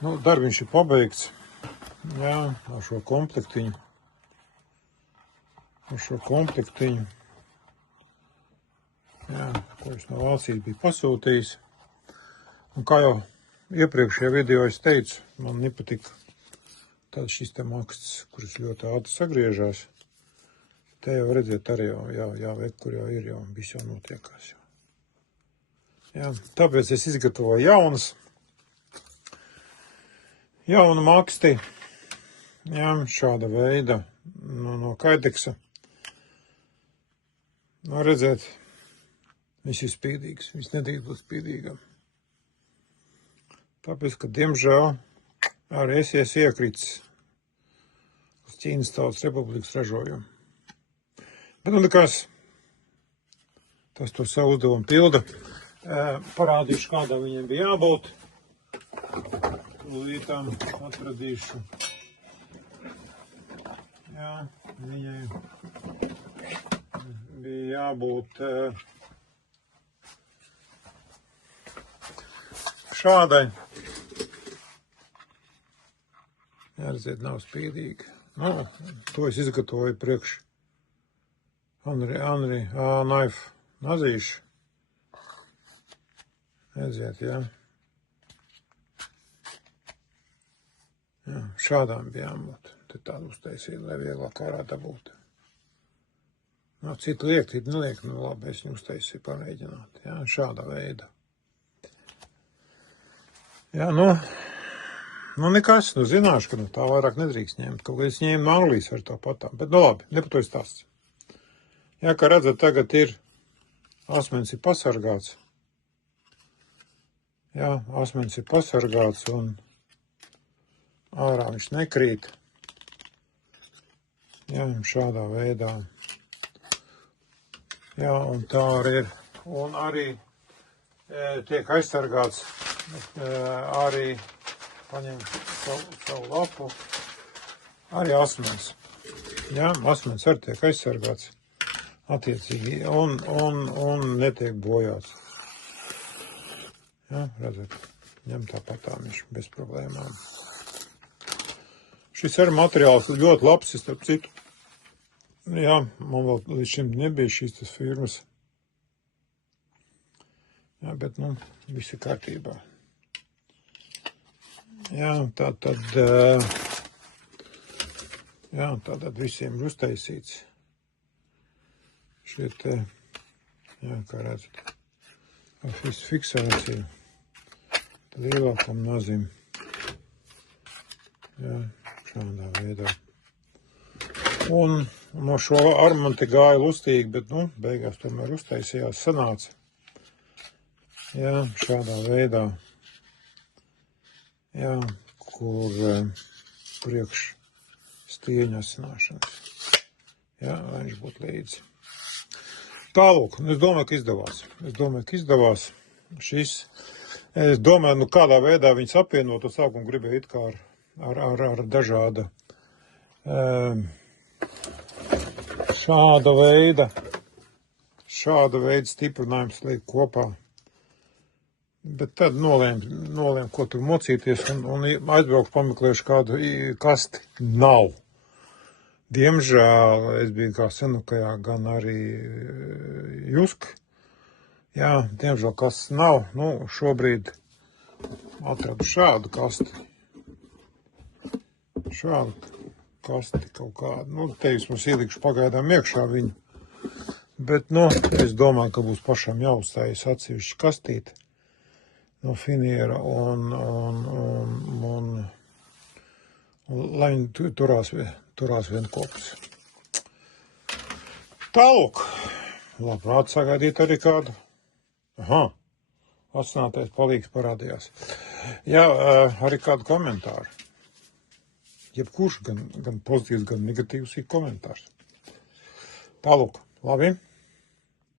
Nu, darbiņš ir pabeigts. Jā, ar šo komplektiņu. Jā, ko es no Vācijas biju pasūtījis. Un kā jau iepriekšējā video es teicu, man nepatika tāds šis te maksts, kuras ļoti ātri sagriežās. Te jau redzēt arī jāveikt, kur jau ir, jau viss jau notiekās. Jā, tāpēc es izgatavoju jaunu maksti. Jā, šāda veida no Kydexa. Nu, redzēt, viņš ir spīdīgs, viņš nedrīkst būt spīdīgam. Tāpēc, ka, diemžēl, arī es esmu iekritis uz Ķīnas Tautas Republikas ražojumu. Bet, nu, nekas, tas to savu uzdevumu pilda. Parādīšu, kādā viņiem bija jābūt. Līdām atradīšu. Jā, viņai bija jābūt šādai. Redzēt, nav spīdīgi. Nu, to es izgatavoju priekš Anri Knife nazīšu. Redzēt, jā. Jā, šādām bija jābūt. Te tādu uztaisīt, lai vieglāk ārā dabūt. Nu, citu liek, citu neliek. Nu, labi, es viņu uztaisīju pamēģināt. Jā, šāda veida. Jā, nu nekas, nu zināšu, ka nu, tā vairāk nedrīkst ņemt. Kaut kā es ņēmu Anglijas ar to patām. Bet, nu labi, ne par to stāsts. Jā, kā redzat, tagad ir, asmens ir pasargāts. Jā, asmens ir pasargāts un ārā viņš nekrīt. Jā, šādā veidā. Jā, un tā arī ir. Un arī tiek aizsargāts. Arī paņem savu lapu. Arī asmens. Jā, asmens arī tiek aizsargāts. Attiecīgi. Un netiek bojāts. Jā, redzat. Ņem tāpatām viņš bez problēmām. Šis arī materiāls ļoti labs, starp citu. Jā, man vēl līdz šim nebija šīs tas firmas. Jā, bet, nu, viss ir kārtībā. Jā, tātad visiem ir uztaisīts. Šeit, jā, kā redzat, ar fiksāciju. Lielākam nozīm. Jā. Šādā veidā. Un no šo armu te gāja lustīgi, bet, nu, beigās tomēr uztaisījās, sanāca. Jā, šādā veidā. Jā, kur priekš stieņa asināšanas. Jā, lai viņš būtu līdzi. Tālūk, es domāju, ka izdevās. Šis, es domāju, nu, kādā veidā viņas apvienot, un sākumā gribēju it kā ar dažāda šāda veida stiprinājums liek kopā. Bet tad nolēm, ko tur mocīties un aizbraukšu pameklēšu kādu kasti. Nav. Diemžēl es biju kā Senukajā, gan arī Jusk. Jā, diemžēl kastes nav. Nu, šobrīd atradu šādu kasti. Šādu kasti kaut kādu. Nu, te es mums ielikšu pagaidām iekšā viņu. Bet, nu, es domāju, ka būs pašam jāuzstājas atsevišķi kastīti no finiera un lai viņi turās vienkopus. Tālūk. Labprāt sagaidīt arī kādu. Aha. Atsinātais palīgs parādījās. Jā, arī kādu komentāru. Jebkurš gan pozitīvs, gan negatīvs ir komentārs. Tālūk, labi.